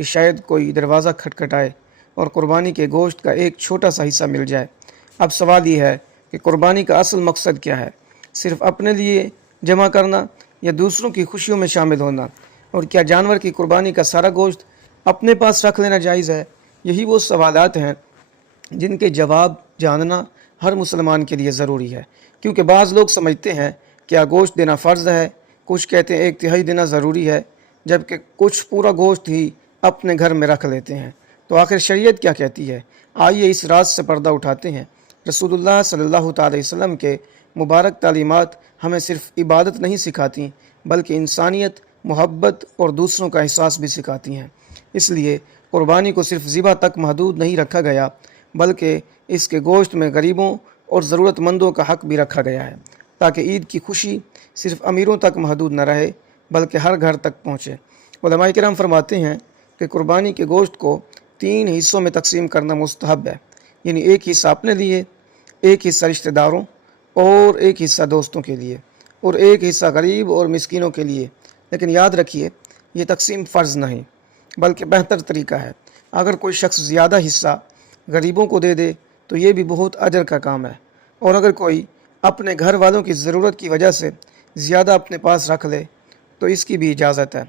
کہ شاید کوئی دروازہ کھٹکھٹائے اور قربانی کے گوشت کا ایک چھوٹا سا حصہ مل جائے۔ اب سوال یہ ہے کہ قربانی کا اصل مقصد کیا ہے؟ صرف اپنے لیے جمع کرنا یا دوسروں کی خوشیوں میں شامل ہونا؟ اور کیا جانور کی قربانی کا سارا گوشت اپنے پاس رکھ لینا جائز ہے؟ یہی وہ سوالات ہیں جن کے جواب جاننا ہر مسلمان کے لیے ضروری ہے، کیونکہ بعض لوگ سمجھتے ہیں کیا گوشت دینا فرض ہے، کچھ کہتے ہیں 1/3 دینا ضروری ہے، جبکہ کچھ پورا گوشت ہی اپنے گھر میں رکھ لیتے ہیں۔ تو آخر شریعت کیا کہتی ہے؟ آئیے اس راز سے پردہ اٹھاتے ہیں۔ رسول اللہ صلی اللہ تعالی وسلم کے مبارک تعلیمات ہمیں صرف عبادت نہیں سکھاتی بلکہ انسانیت، محبت اور دوسروں کا احساس بھی سکھاتی ہیں۔ اس لیے قربانی کو صرف ذبح تک محدود نہیں رکھا گیا بلکہ اس کے گوشت میں غریبوں اور ضرورت مندوں کا حق بھی رکھا گیا ہے، تاکہ عید کی خوشی صرف امیروں تک محدود نہ رہے بلکہ ہر گھر تک پہنچے۔ علماء کرام فرماتے ہیں کہ قربانی کے گوشت کو 3 حصوں میں تقسیم کرنا مستحب ہے، یعنی ایک حصہ اپنے لیے، ایک حصہ رشتہ داروں اور ایک حصہ دوستوں کے لیے، اور ایک حصہ غریب اور مسکینوں کے لیے۔ لیکن یاد رکھیے، یہ تقسیم فرض نہیں بلکہ بہتر طریقہ ہے۔ اگر کوئی شخص زیادہ حصہ غریبوں کو دے دے تو یہ بھی بہت اجر کا کام ہے، اور اگر کوئی اپنے گھر والوں کی ضرورت کی وجہ سے زیادہ اپنے پاس رکھ لے تو اس کی بھی اجازت ہے۔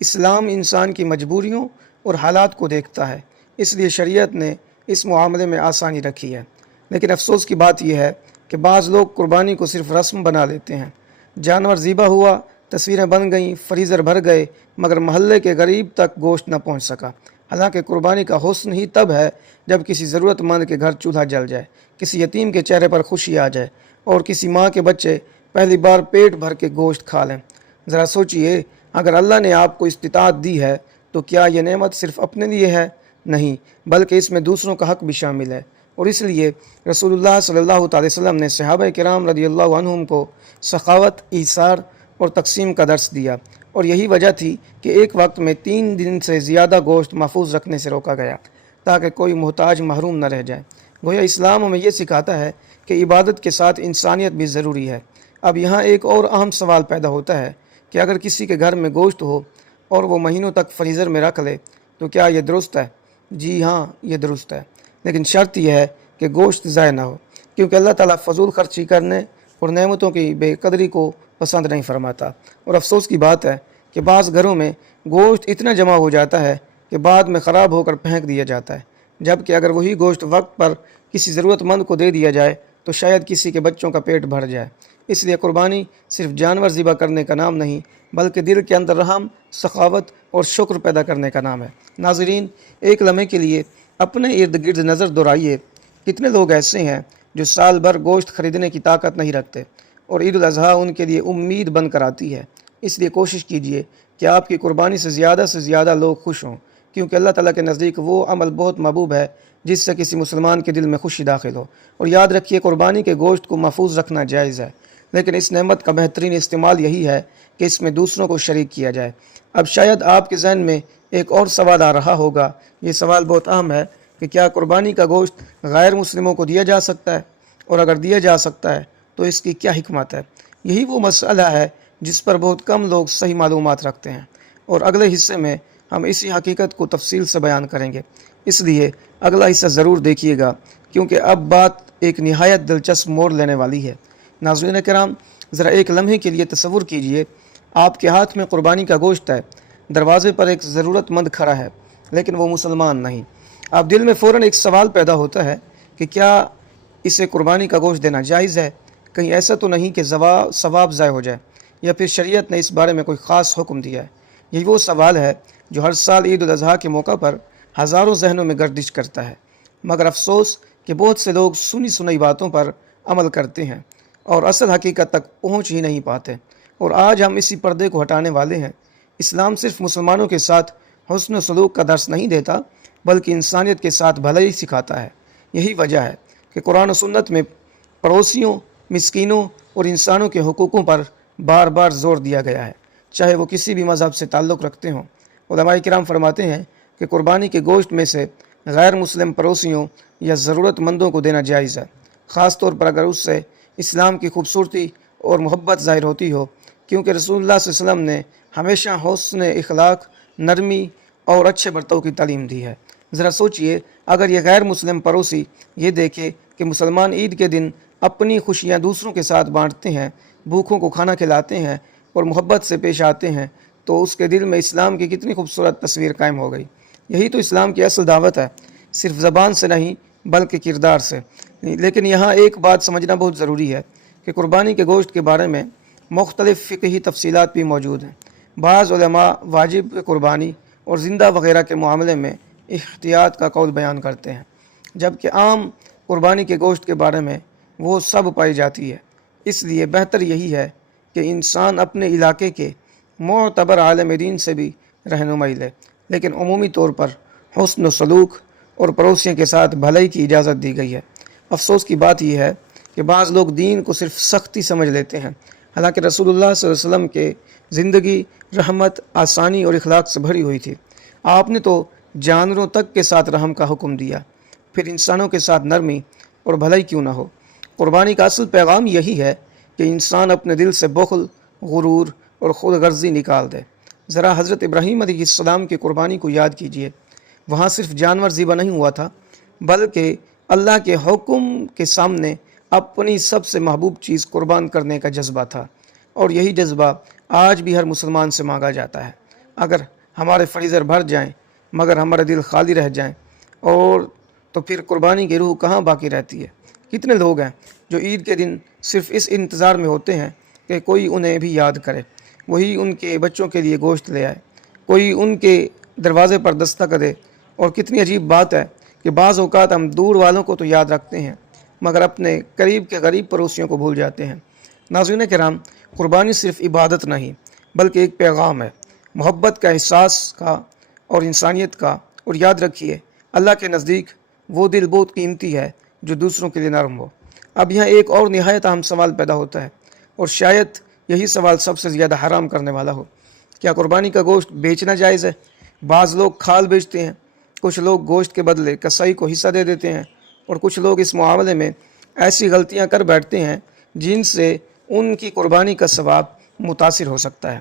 اسلام انسان کی مجبوریوں اور حالات کو دیکھتا ہے، اس لیے شریعت نے اس معاملے میں آسانی رکھی ہے۔ لیکن افسوس کی بات یہ ہے کہ بعض لوگ قربانی کو صرف رسم بنا لیتے ہیں۔ جانور ذبح ہوا، تصویریں بن گئیں، فریزر بھر گئے، مگر محلے کے غریب تک گوشت نہ پہنچ سکا۔ حالانکہ قربانی کا حسن ہی تب ہے جب کسی ضرورت مند کے گھر چولہا جل جائے، کسی یتیم کے چہرے پر خوشی آ جائے اور کسی ماں کے بچے پہلی بار پیٹ بھر کے گوشت کھا لیں۔ ذرا سوچئے، اگر اللہ نے آپ کو استطاعت دی ہے تو کیا یہ نعمت صرف اپنے لیے ہے؟ نہیں، بلکہ اس میں دوسروں کا حق بھی شامل ہے۔ اور اس لیے رسول اللہ صلی اللہ تعالی وسلم نے صحابہ کرام رضی اللہ عنہم کو سخاوت، ایثار اور تقسیم کا درس دیا، اور یہی وجہ تھی کہ ایک وقت میں 3 دن سے زیادہ گوشت محفوظ رکھنے سے روکا گیا تاکہ کوئی محتاج محروم نہ رہ جائے۔ گویا اسلام ہمیں یہ سکھاتا ہے کہ عبادت کے ساتھ انسانیت بھی ضروری ہے۔ اب یہاں ایک اور اہم سوال پیدا ہوتا ہے کہ اگر کسی کے گھر میں گوشت ہو اور وہ مہینوں تک فریزر میں رکھ لے تو کیا یہ درست ہے؟ جی ہاں، یہ درست ہے، لیکن شرط یہ ہے کہ گوشت ضائع نہ ہو، کیونکہ اللہ تعالیٰ فضول خرچی کرنے اور نعمتوں کی بے قدری کو پسند نہیں فرماتا۔ اور افسوس کی بات ہے کہ بعض گھروں میں گوشت اتنا جمع ہو جاتا ہے کہ بعد میں خراب ہو کر پھینک دیا جاتا ہے، جبکہ اگر وہی گوشت وقت پر کسی ضرورت مند کو دے دیا جائے تو شاید کسی کے بچوں کا پیٹ بھر جائے۔ اس لیے قربانی صرف جانور ذبح کرنے کا نام نہیں بلکہ دل کے اندر رحم، سخاوت اور شکر پیدا کرنے کا نام ہے۔ ناظرین، ایک لمحے کے لیے اپنے ارد گرد نظر دورائیے، کتنے لوگ ایسے ہیں جو سال بھر گوشت خریدنے کی طاقت نہیں رکھتے اور عید الاضحیٰ ان کے لیے امید بن کر آتی ہے۔ اس لیے کوشش کیجئے کہ آپ کی قربانی سے زیادہ لوگ خوش ہوں، کیونکہ اللہ تعالیٰ کے نزدیک وہ عمل بہت محبوب ہے جس سے کسی مسلمان کے دل میں خوشی داخل ہو۔ اور یاد رکھیے، قربانی کے گوشت کو محفوظ رکھنا جائز ہے، لیکن اس نعمت کا بہترین استعمال یہی ہے کہ اس میں دوسروں کو شریک کیا جائے۔ اب شاید آپ کے ذہن میں ایک اور سوال آ رہا ہوگا، یہ سوال بہت اہم ہے کہ کیا قربانی کا گوشت غیر مسلموں کو دیا جا سکتا ہے؟ اور اگر دیا جا سکتا ہے تو اس کی کیا حکمت ہے؟ یہی وہ مسئلہ ہے جس پر بہت کم لوگ صحیح معلومات رکھتے ہیں، اور اگلے حصے میں ہم اسی حقیقت کو تفصیل سے بیان کریں گے۔ اس لیے اگلا حصہ ضرور دیکھیے گا، کیونکہ اب بات ایک نہایت دلچسپ موڑ لینے والی ہے۔ ناظرین کرام، ذرا ایک لمحے کے لیے تصور کیجئے، آپ کے ہاتھ میں قربانی کا گوشت ہے، دروازے پر ایک ضرورت مند کھڑا ہے لیکن وہ مسلمان نہیں۔ آپ دل میں فوراً ایک سوال پیدا ہوتا ہے کہ کیا اسے قربانی کا گوشت دینا جائز ہے؟ کہیں ایسا تو نہیں کہ ثواب ضائع ہو جائے، یا پھر شریعت نے اس بارے میں کوئی خاص حکم دیا ہے؟ یہی وہ سوال ہے جو ہر سال عید الاضحیٰ کے موقع پر ہزاروں ذہنوں میں گردش کرتا ہے، مگر افسوس کہ بہت سے لوگ سنی سنائی باتوں پر عمل کرتے ہیں اور اصل حقیقت تک پہنچ ہی نہیں پاتے۔ اور آج ہم اسی پردے کو ہٹانے والے ہیں۔ اسلام صرف مسلمانوں کے ساتھ حسن و سلوک کا درس نہیں دیتا بلکہ انسانیت کے ساتھ بھلائی سکھاتا ہے۔ یہی وجہ ہے کہ قرآن و سنت میں پڑوسیوں، مسکینوں اور انسانوں کے حقوقوں پر بار بار زور دیا گیا ہے، چاہے وہ کسی بھی مذہب سے تعلق رکھتے ہوں۔ علماء کرام فرماتے ہیں کہ قربانی کے گوشت میں سے غیر مسلم پڑوسیوں یا ضرورت مندوں کو دینا جائز ہے، خاص طور پر اگر اس سے اسلام کی خوبصورتی اور محبت ظاہر ہوتی ہو، کیونکہ رسول اللہ صلی اللہ علیہ وسلم نے ہمیشہ حسن اخلاق، نرمی اور اچھے برتاؤ کی تعلیم دی ہے۔ ذرا سوچئے، اگر یہ غیر مسلم پڑوسی یہ دیکھے کہ مسلمان عید کے دن اپنی خوشیاں دوسروں کے ساتھ بانٹتے ہیں، بھوکوں کو کھانا کھلاتے ہیں اور محبت سے پیش آتے ہیں، تو اس کے دل میں اسلام کی کتنی خوبصورت تصویر قائم ہو گئی۔ یہی تو اسلام کی اصل دعوت ہے، صرف زبان سے نہیں بلکہ کردار سے۔ لیکن یہاں ایک بات سمجھنا بہت ضروری ہے کہ قربانی کے گوشت کے بارے میں مختلف فقہی تفصیلات بھی موجود ہیں۔ بعض علماء واجب قربانی اور زندہ وغیرہ کے معاملے میں احتیاط کا قول بیان کرتے ہیں، جبکہ عام قربانی کے گوشت کے بارے میں وہ سب پائی جاتی ہے۔ اس لیے بہتر یہی ہے کہ انسان اپنے علاقے کے معتبر عالم دین سے بھی رہنمائی لے، لیکن عمومی طور پر حسن و سلوک اور پڑوسیوں کے ساتھ بھلائی کی اجازت دی گئی ہے۔ افسوس کی بات یہ ہے کہ بعض لوگ دین کو صرف سختی سمجھ لیتے ہیں، حالانکہ رسول اللہ صلی اللہ علیہ وسلم کے زندگی رحمت، آسانی اور اخلاق سے بھری ہوئی تھی۔ آپ نے تو جانوروں تک کے ساتھ رحم کا حکم دیا، پھر انسانوں کے ساتھ نرمی اور بھلائی کیوں نہ ہو۔ قربانی کا اصل پیغام یہی ہے کہ انسان اپنے دل سے بخل، غرور اور خود غرضی نکال دے۔ ذرا حضرت ابراہیم علیہ السلام کی قربانی کو یاد کیجئے۔ وہاں صرف جانور ذبح نہیں ہوا تھا، بلکہ اللہ کے حکم کے سامنے اپنی سب سے محبوب چیز قربان کرنے کا جذبہ تھا، اور یہی جذبہ آج بھی ہر مسلمان سے مانگا جاتا ہے۔ اگر ہمارے فریزر بھر جائیں مگر ہمارے دل خالی رہ جائیں اور تو پھر قربانی کی روح کہاں باقی رہتی ہے؟ کتنے لوگ ہیں جو عید کے دن صرف اس انتظار میں ہوتے ہیں کہ کوئی انہیں بھی یاد کرے، وہی ان کے بچوں کے لیے گوشت لے آئے، کوئی ان کے دروازے پر دستک دے۔ اور کتنی عجیب بات ہے کہ بعض اوقات ہم دور والوں کو تو یاد رکھتے ہیں مگر اپنے قریب کے غریب پڑوسیوں کو بھول جاتے ہیں۔ ناظرین کرام، قربانی صرف عبادت نہیں بلکہ ایک پیغام ہے، محبت کا، احساس کا اور انسانیت کا۔ اور یاد رکھیے، اللہ کے نزدیک وہ دل بہت قیمتی ہے جو دوسروں کے لیے نرم ہو۔ اب یہاں ایک اور نہایت اہم سوال پیدا ہوتا ہے، اور شاید یہی سوال سب سے زیادہ حرام کرنے والا ہو۔ کیا قربانی کا گوشت بیچنا جائز ہے؟ بعض لوگ کھال بیچتے ہیں، کچھ لوگ گوشت کے بدلے کسائی کو حصہ دے دیتے ہیں، اور کچھ لوگ اس معاملے میں ایسی غلطیاں کر بیٹھتے ہیں جن سے ان کی قربانی کا ثواب متاثر ہو سکتا ہے۔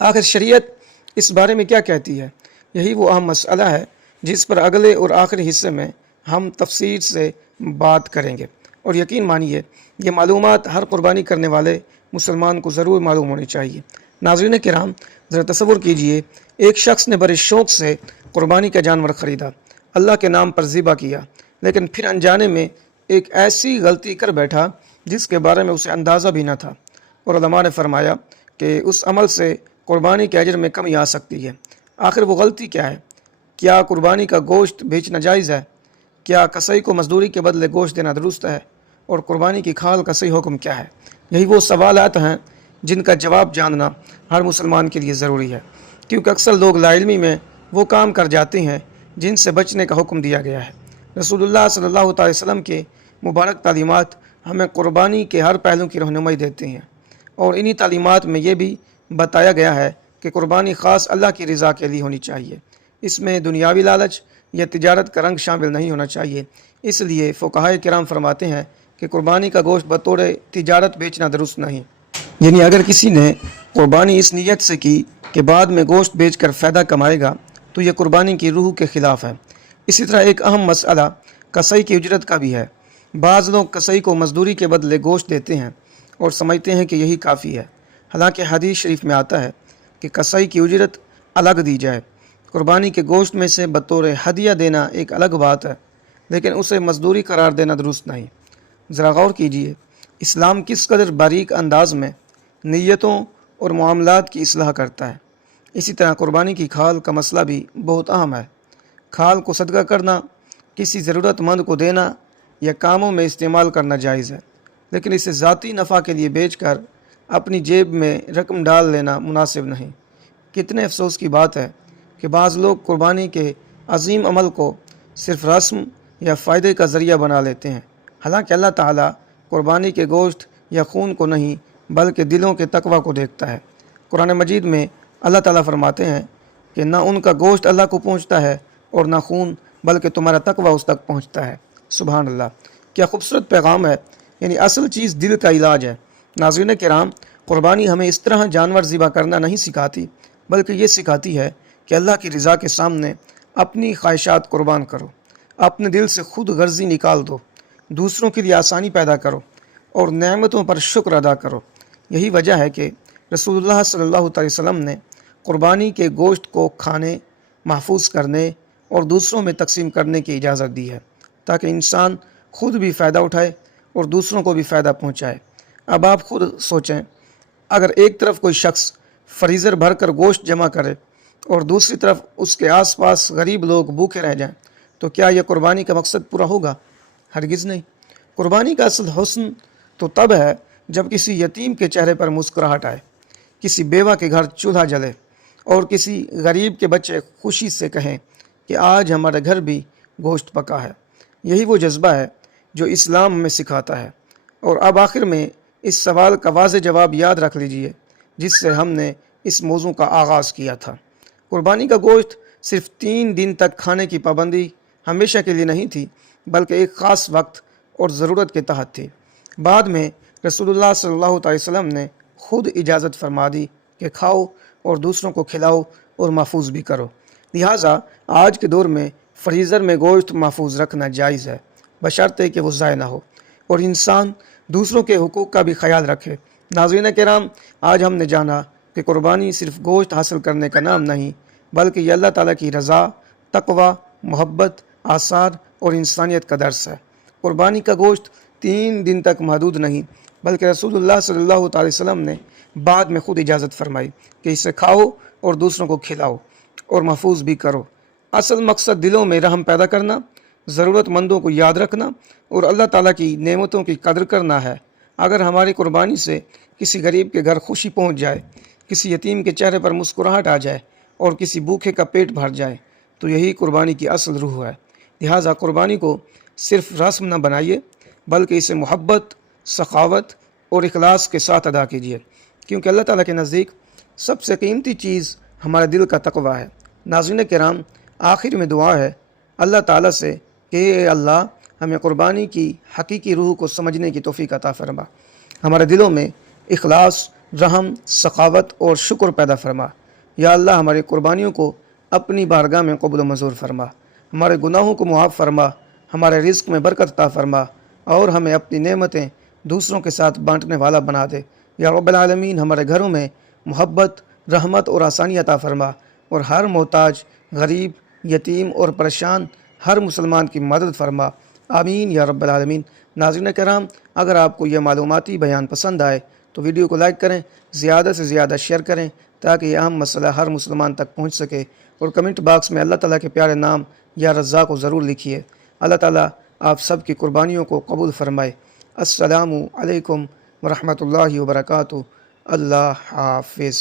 آخر شریعت اس بارے میں کیا کہتی ہے؟ یہی وہ اہم مسئلہ ہے جس پر اگلے اور آخری حصے میں ہم تفصیل سے بات کریں گے، اور یقین مانیے یہ معلومات ہر قربانی کرنے والے مسلمان کو ضرور معلوم ہونی چاہیے۔ ناظرین کرام، ذرا تصور کیجئے، ایک شخص نے بڑے شوق سے قربانی کا جانور خریدا، اللہ کے نام پر ذبح کیا، لیکن پھر انجانے میں ایک ایسی غلطی کر بیٹھا جس کے بارے میں اسے اندازہ بھی نہ تھا، اور علماء نے فرمایا کہ اس عمل سے قربانی کے اجر میں کمی آ سکتی ہے۔ آخر وہ غلطی کیا ہے؟ کیا قربانی کا گوشت بیچنا جائز ہے؟ کیا کسائی کو مزدوری کے بدلے گوشت دینا درست ہے؟ اور قربانی کی کھال کا صحیح حکم کیا ہے؟ یہی وہ سوالات ہیں جن کا جواب جاننا ہر مسلمان کے لیے ضروری ہے، کیونکہ اکثر لوگ لا علمی میں وہ کام کر جاتے ہیں جن سے بچنے کا حکم دیا گیا ہے۔ رسول اللہ صلی اللہ علیہ وسلم کے مبارک تعلیمات ہمیں قربانی کے ہر پہلو کی رہنمائی دیتے ہیں، اور انہی تعلیمات میں یہ بھی بتایا گیا ہے کہ قربانی خاص اللہ کی رضا کے لیے ہونی چاہیے۔ اس میں دنیاوی لالچ یا تجارت کا رنگ شامل نہیں ہونا چاہیے۔ اس لیے فقہائے کرام فرماتے ہیں کہ قربانی کا گوشت بطور تجارت بیچنا درست نہیں۔ یعنی اگر کسی نے قربانی اس نیت سے کی کہ بعد میں گوشت بیچ کر فائدہ کمائے گا تو یہ قربانی کی روح کے خلاف ہے۔ اسی طرح ایک اہم مسئلہ کسائی کی اجرت کا بھی ہے۔ بعض لوگ کسائی کو مزدوری کے بدلے گوشت دیتے ہیں اور سمجھتے ہیں کہ یہی کافی ہے، حالانکہ حدیث شریف میں آتا ہے کہ کسائی کی اجرت الگ دی جائے۔ قربانی کے گوشت میں سے بطور ہدیہ دینا ایک الگ بات ہے، لیکن اسے مزدوری قرار دینا درست نہیں۔ ذرا غور کیجئے، اسلام کس قدر باریک انداز میں نیتوں اور معاملات کی اصلاح کرتا ہے۔ اسی طرح قربانی کی کھال کا مسئلہ بھی بہت اہم ہے۔ کھال کو صدقہ کرنا، کسی ضرورت مند کو دینا یا کاموں میں استعمال کرنا جائز ہے، لیکن اسے ذاتی نفع کے لیے بیچ کر اپنی جیب میں رقم ڈال لینا مناسب نہیں۔ کتنے افسوس کی بات ہے کہ بعض لوگ قربانی کے عظیم عمل کو صرف رسم یا فائدے کا ذریعہ بنا لیتے ہیں، حالانکہ اللہ تعالیٰ قربانی کے گوشت یا خون کو نہیں بلکہ دلوں کے تقوی کو دیکھتا ہے۔ قرآن مجید میں اللہ تعالیٰ فرماتے ہیں کہ نہ ان کا گوشت اللہ کو پہنچتا ہے اور نہ خون، بلکہ تمہارا تقوی اس تک پہنچتا ہے۔ سبحان اللہ، کیا خوبصورت پیغام ہے۔ یعنی اصل چیز دل کا علاج ہے۔ ناظرین کرام، قربانی ہمیں اس طرح جانور ذبح کرنا نہیں سکھاتی، بلکہ یہ سکھاتی ہے کہ اللہ کی رضا کے سامنے اپنی خواہشات قربان کرو، اپنے دل سے خود غرضی نکال دو، دوسروں کے لیے آسانی پیدا کرو اور نعمتوں پر شکر ادا کرو۔ یہی وجہ ہے کہ رسول اللہ صلی اللہ علیہ وسلم نے قربانی کے گوشت کو کھانے، محفوظ کرنے اور دوسروں میں تقسیم کرنے کی اجازت دی ہے، تاکہ انسان خود بھی فائدہ اٹھائے اور دوسروں کو بھی فائدہ پہنچائے۔ اب آپ خود سوچیں، اگر ایک طرف کوئی شخص فریزر بھر کر گوشت جمع کرے اور دوسری طرف اس کے آس پاس غریب لوگ بھوکے رہ جائیں، تو کیا یہ قربانی کا مقصد پورا ہوگا؟ ہرگز نہیں۔ قربانی کا اصل حسن تو تب ہے جب کسی یتیم کے چہرے پر مسکراہٹ آئے، کسی بیوہ کے گھر چولہا جلے اور کسی غریب کے بچے خوشی سے کہیں کہ آج ہمارے گھر بھی گوشت پکا ہے۔ یہی وہ جذبہ ہے جو اسلام ہمیں سکھاتا ہے۔ اور اب آخر میں اس سوال کا واضح جواب یاد رکھ لیجئے جس سے ہم نے اس موضوع کا آغاز کیا تھا۔ قربانی کا گوشت صرف 3 دن تک کھانے کی پابندی ہمیشہ کے لیے نہیں تھی، بلکہ ایک خاص وقت اور ضرورت کے تحت تھی۔ بعد میں رسول اللہ صلی اللہ علیہ وسلم نے خود اجازت فرما دی کہ کھاؤ اور دوسروں کو کھلاؤ اور محفوظ بھی کرو۔ لہٰذا آج کے دور میں فریزر میں گوشت محفوظ رکھنا جائز ہے، بشرطے کہ وہ ضائع نہ ہو اور انسان دوسروں کے حقوق کا بھی خیال رکھے۔ ناظرین کرام، آج ہم نے جانا کہ قربانی صرف گوشت حاصل کرنے کا نام نہیں، بلکہ یہ اللہ تعالیٰ کی رضا، تقوی، محبت، آثار اور انسانیت کا درس ہے۔ قربانی کا گوشت 3 دن تک محدود نہیں، بلکہ رسول اللہ صلی اللہ علیہ وسلم نے بعد میں خود اجازت فرمائی کہ اسے کھاؤ اور دوسروں کو کھلاؤ اور محفوظ بھی کرو۔ اصل مقصد دلوں میں رحم پیدا کرنا، ضرورت مندوں کو یاد رکھنا اور اللہ تعالیٰ کی نعمتوں کی قدر کرنا ہے۔ اگر ہماری قربانی سے کسی غریب کے گھر خوشی پہنچ جائے، کسی یتیم کے چہرے پر مسکراہٹ آ جائے اور کسی بھوکے کا پیٹ بھر جائے، تو یہی قربانی کی اصل روح ہے۔ لہٰذا قربانی کو صرف رسم نہ بنائیے، بلکہ اسے محبت، سخاوت اور اخلاص کے ساتھ ادا کیجیے، کیونکہ اللہ تعالیٰ کے نزدیک سب سے قیمتی چیز ہمارے دل کا تقوی ہے۔ ناظرین کرام، آخر میں دعا ہے اللہ تعالیٰ سے کہ اے اللہ، ہمیں قربانی کی حقیقی روح کو سمجھنے کی توفیق عطا فرما، ہمارے دلوں میں اخلاص، رحم، سخاوت اور شکر پیدا فرما۔ یا اللہ، ہماری قربانیوں کو اپنی بارگاہ میں قبول و منظور فرما، ہمارے گناہوں کو معاف فرما، ہمارے رزق میں برکت عطا فرما اور ہمیں اپنی نعمتیں دوسروں کے ساتھ بانٹنے والا بنا دے۔ یا رب العالمین، ہمارے گھروں میں محبت، رحمت اور آسانی عطا فرما اور ہر محتاج، غریب، یتیم اور پریشان ہر مسلمان کی مدد فرما۔ آمین یا رب العالمین۔ ناظرین کرام، اگر آپ کو یہ معلوماتی بیان پسند آئے تو ویڈیو کو لائک کریں، زیادہ سے زیادہ شیئر کریں تاکہ یہ اہم مسئلہ ہر مسلمان تک پہنچ سکے، اور کمنٹ باکس میں اللہ تعالیٰ کے پیارے نام یا رزاق کو ضرور لکھیے۔ اللہ تعالیٰ آپ سب کی قربانیوں کو قبول فرمائے۔ السلام علیکم ورحمۃ اللہ وبرکاتہ۔ اللہ حافظ۔